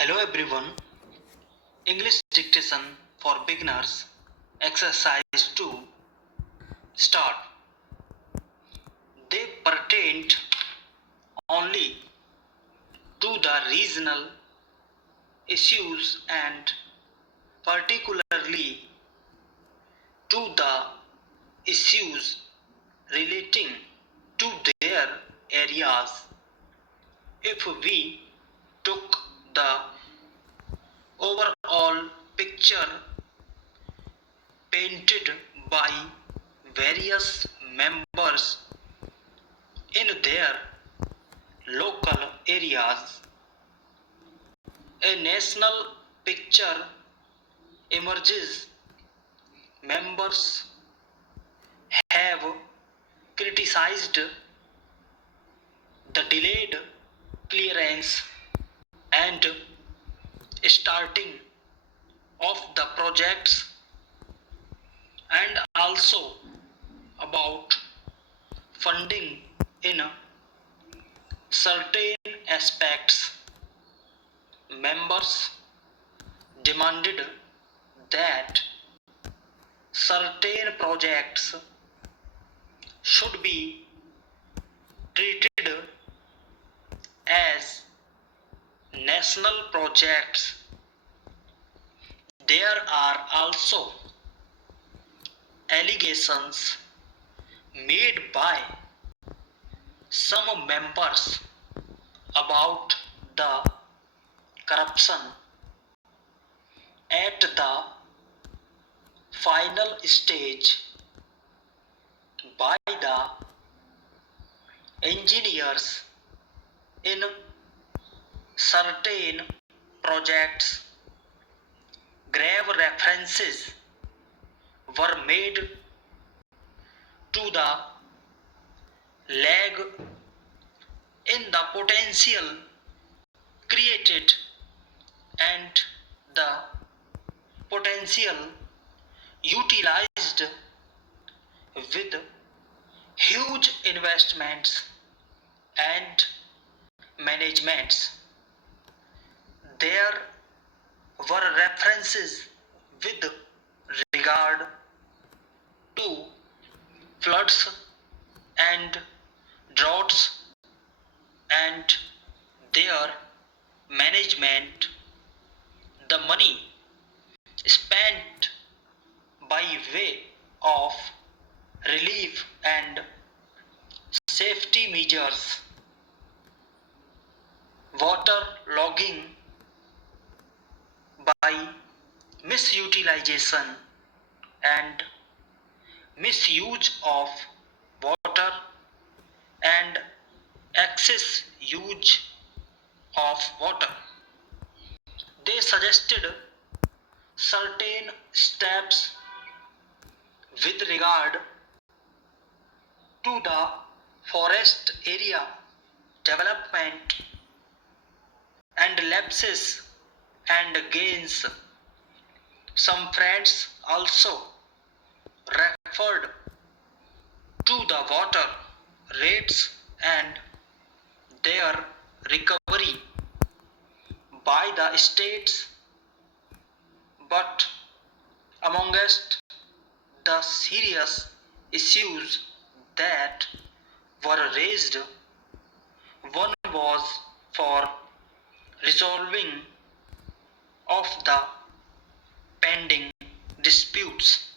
Hello everyone. English dictation for beginners. Exercise 2. Start. They pertained only to the regional issues and particularly to the issues relating to their areas. If we took the overall picture painted by various members in their local areas, a national picture emerges. Members have criticized the delayed clearance and starting of the projects, and also about funding in certain aspects. Members demanded that certain projects should be treated as national projects. There are also allegations made by some members about the corruption at the final stage by the engineers in certain projects. Grave references were made to the lag in the potential created and the potential utilized with huge investments and managements. There were references with regard to floods and droughts and their management. The money spent by way of relief and safety measures, water logging by misutilization and misuse of water and excess use of water. They suggested certain steps with regard to the forest area development and lapses and gains. Some friends also referred to the water rates and their recovery by the states, but amongst the serious issues that were raised, one was for resolving of the pending disputes.